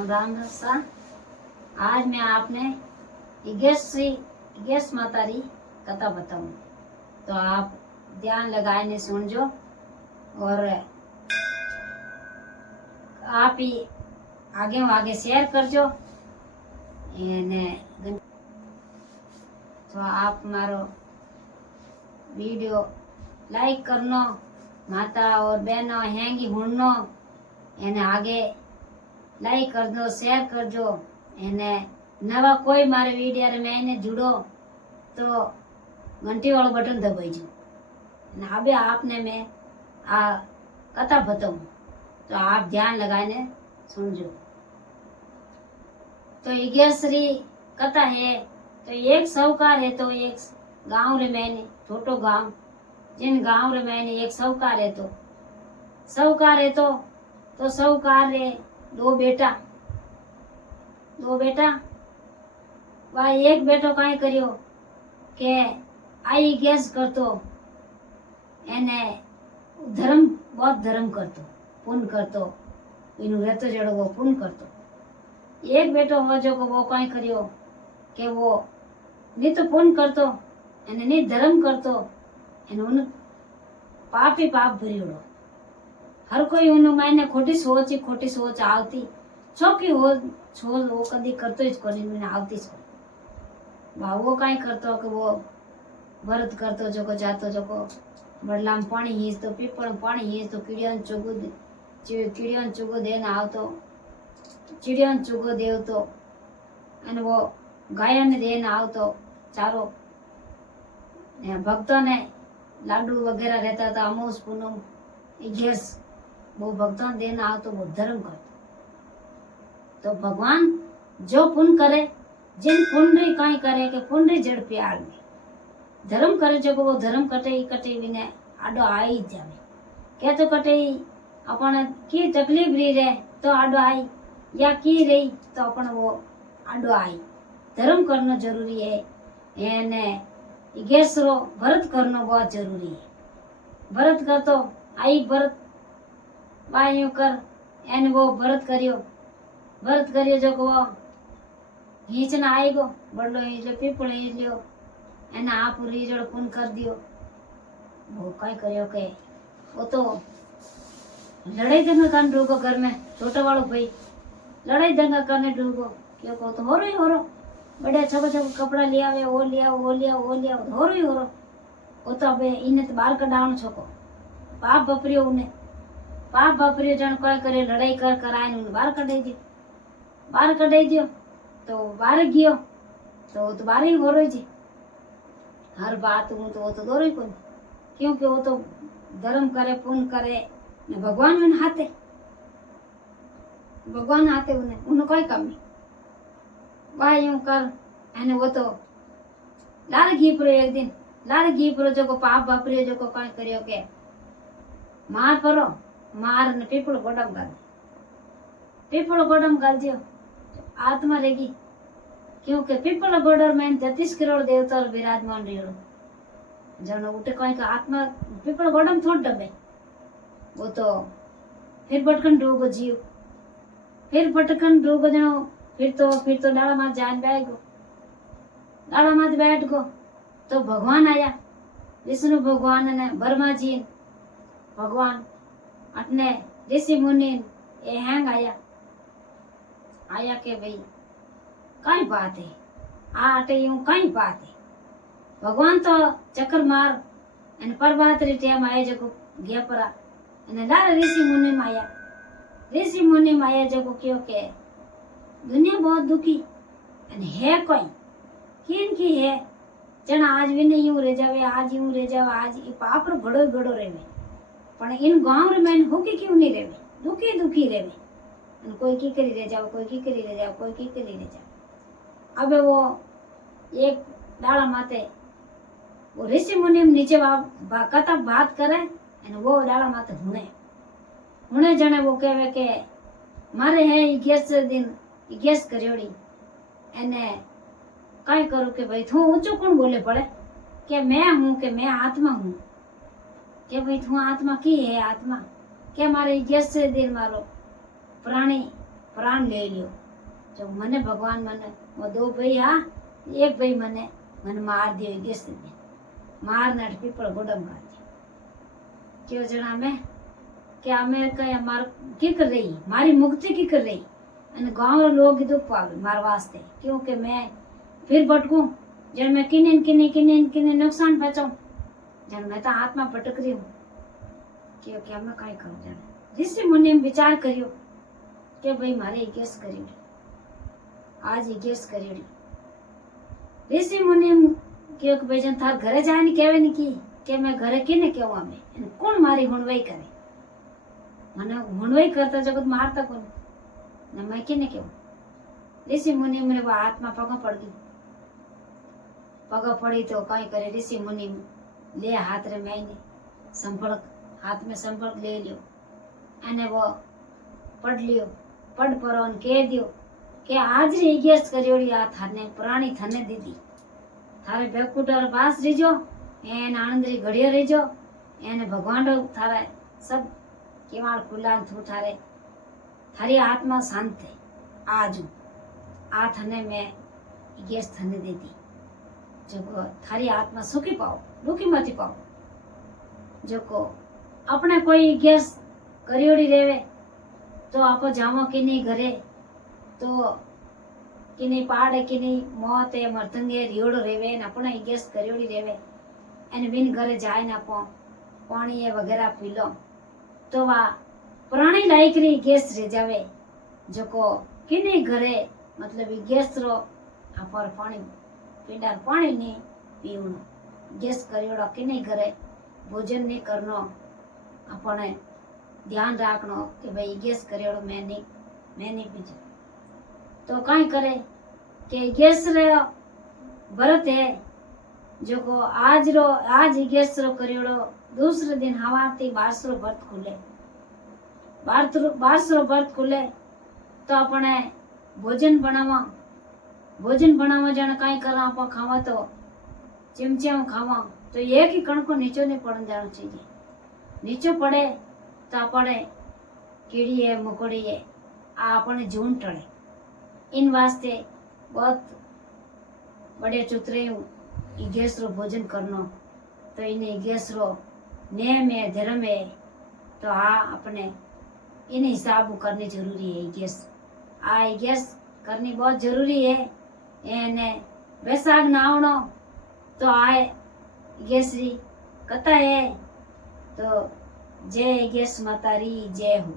राम राम सा। आज मैं आपने गैस माता री कथा बताऊं, तो आप ध्यान लगाए सुनजो और आप ही आगे शेयर करजो। तो आप मारो वीडियो लाइक करनो, माता और बहनों हैंगी हुणनो एने आगे लाइक कर दो, शेयर कर दो। एने नवा कोई मारे वीडियो रे मैंने जुड़ो तो घंटी वालों बटन दबाईजो। अबे आपने मैं आ कथा बताऊं तो आप ध्यान लगाने सुनजो। तो इगेश्वरी कथा है। तो एक साहूकार है, तो एक गांव रे मैंने छोटो गांव, जिन गांव रे मैंने एक साहूकार है। तो साहूकार रे दो बेटा वह एक बेटो काई करियो के आई गैस करतो, एने बहुत धर्म करतो, पुण्य करतो, इनु रहतो जड़ो वो पुण्य करतो। एक बेटो हो जो को वो काई करियो के वो नहीं तो पुण्य करतो एने नहीं धर्म करतो, एने उन पाप ही पाप भरियोड़ो। हर कोई उन मायने खोटी सोच आवती छोकी हो छोड़ वो कदी करतो ही कोनी, मैंने आवती छो वो काई करतो कि वो व्रत करतो, जो को जातो जो को बड़ला में पानी हीज तो पीपल में पानी हीज तो कीड़ियन चुगो देन आवतो, चिड़ियन चुगो देव तो अने वो गायन देन आवतो चारो। भक्तों ने लाडू वगैरह रहता था, अमोस पूनम गैस वो भक्तों देन आवतो, वो धर्म करतो। तो भगवान जो पुण्य करे, जिन पुण्य काई करे के पुण्य जड़ प्यार में धर्म करे, जो वो धर्म कटे विने आडो आई जावे। क्या तो कटे अपन की तकलीफ रही रहे तो आडो आई, या की रही तो अपन वो आडो आई। धर्म करना जरूरी है। एने गैसरो व्रत करना बहुत जरूरी है। व्रत कर तो आई व्रत वायु कर एने वो व्रत करियो जो को वो हीचना आएगो बड़लो हीच लो पीपल हीच लियो एने आप रीजड़ पुन कर दियो। वो कई करियो के वो तो लड़ाई दंगा करने डूबो, घर में छोटा वालों भाई लड़ाई दंगा करने डूबो, क्यों को तो हो रही बड़े छको कपड़ा ले आवे, वो लिया हो रही वो तो अब इन्हें तो बाहर कढ़ावण छको पाप बपरियो, उन्हें पाप बपरियो जन कोई करे लड़ाई कर आए उन्हें बाहर कढ़ाई दियो तो बाहर गियो तो वो तो बाहर ही हो रही जी। हर बात हूँ तो वो तो दो रही कोई, क्योंकि वो तो धर्म करे पुण्य करे ने भगवान उन्हें हाथे उन्हें कोई कमी वह यूं कर एने वो तो लार घी परो जो को पाप बापरियो जो को कई करियो के मार ने पीपल गोडम गाल दियो तो आत्मा रहेगी। क्योंकि पीपल गोडर में 33 करोड़ देवता विराजमान रहो, जन उठे कोई का आत्मा पीपल गोडम थोड़ डबे, वो तो फिर भटकन डूबो जीव, फिर जनो फिर तो डाला मात जान बैठ गो तो भगवान आया, विष्णु भगवान ने ब्रह्मा जी भगवान अपने ऋषि मुनि ये हैंग आया के भाई कई बात है आटे यूं कई बात है। भगवान तो चक्कर मार एन प्रभात री टाइम आए जो गया परा एने लाल ऋषि मुनि माया जो क्यों के दुनिया बहुत दुखी एन है कोई किन की है जन आज भी नहीं यूं रह जावे, आज यूं रह जावे, आज ये पाप रो घड़ो रेवे, पण इन गांव रे मैंने होके क्यों नहीं रेवे, दुखी रेवे। कोई की करी रह जाओ, कोई की करी रह जाओ। अब वो एक डाला माते वो ऋषि मुनि नीचे कथा बात करे एने वो डाला माते हुणे जने वो कहवे के मारे है गैस करियोड़ी एने काई करू के भाई तू ऊंचो कौन बोले पड़े के मैं हूं, के मैं आत्मा हूं, के भाई तू आत्मा की है आत्मा के मारे गैस दिन मारो प्राण ले लियो। जो मने भगवान मने वो 2 भाई हाँ, एक भाई मने मने मार दियो गैस ने मार ने पीपल गोडम मार दियो। क्यों जना में क्या मैं कहे मार की कर रही मारी मुक्ति की कर रही अने गांव लोग दुख पावे मार वास्ते क्योंकि मैं फिर भटकूं जन मैं किने नुकसान पहुंचाऊं जन मैं तो आत्मा भटक रही हूँ क्योंकि मैं कई करूं जन ऋषि मुनि विचार करियो कि भाई मारे गैस करी आज ही गैस करी ऋषि मुनि क्यों कि भाई जन थार घरे जाए नहीं कहवे नहीं कि मैं घरे किने कहूं हमें कौन मारी हुणवाई करे मने हुणवाई करता जगत मारता कौन न मैं किने कहूं ऋषि मुनि मेरे वो आत्मा पगा पड़ गई पगा पड़ी तो कई करे ऋषि मुनि ले हाथ रे मैंने संपर्क हाथ में संपर्क ले लियो अने वो पढ़ लियो पढ़ परो ने कह दियो कि आज रे गैस करियोड़ी आ थाने प्राणी थने दीदी थारे बेकुटर पास रहीजो एन आनंदरी घड़िया रहीजो एने भगवान रो थारे सब केवाड़ खुला थू थारे थारी आत्मा शांत है आज आ थने में गैस थने दीदी जो थारी आत्मा सुखी पाओ दुखी मती पाओ जो को अपने कोई गैस करियोड़ी रेवे तो आप जामो कि नहीं घरे तो कि नहीं पहाड़ कि नहीं मौत है मरतंगे रियोड़ो रेवे न अपने गैस करियोड़ी रेवे एन बिन घरे जाए ना पो पानी है वगैरह पी लो तो वा पुरानी लाइक री गैस रे जावे जो को कि नहीं घरे मतलब गैस रो अपर पानी पींडा पानी नहीं पीवनो गैस करियोड़ा कि नहीं घरे भोजन नहीं करनो अपने ध्यान रखनो कि भाई गैस करियोड़ो मैं नहीं पीजो तो कई करे कि गैस रे व्रत है जो को आज गैस रो करियोड़ो दूसरे दिन हवाती 1200 व्रत खुले 1200 व्रत खुले तो अपने भोजन बनावा जाने कई करा आप खावा तो चिमचिम खावा तो एक ही कण को नीचो नहीं पड़ जाना चाहिए नीचो पड़े तो अपने कीड़ी है मकोड़ी है अपने जून टड़े इन वास्ते बहुत बड़े चुतरे गैस रो भोजन करनो तो इन्हें गैस रो नेम है धर्म है तो अपने इन हिसाब करनी जरूरी है गैस करनी बहुत जरूरी है एने बैसाख नावनो तो आए गैस री कथा है तो जय गैस माता री जय हो।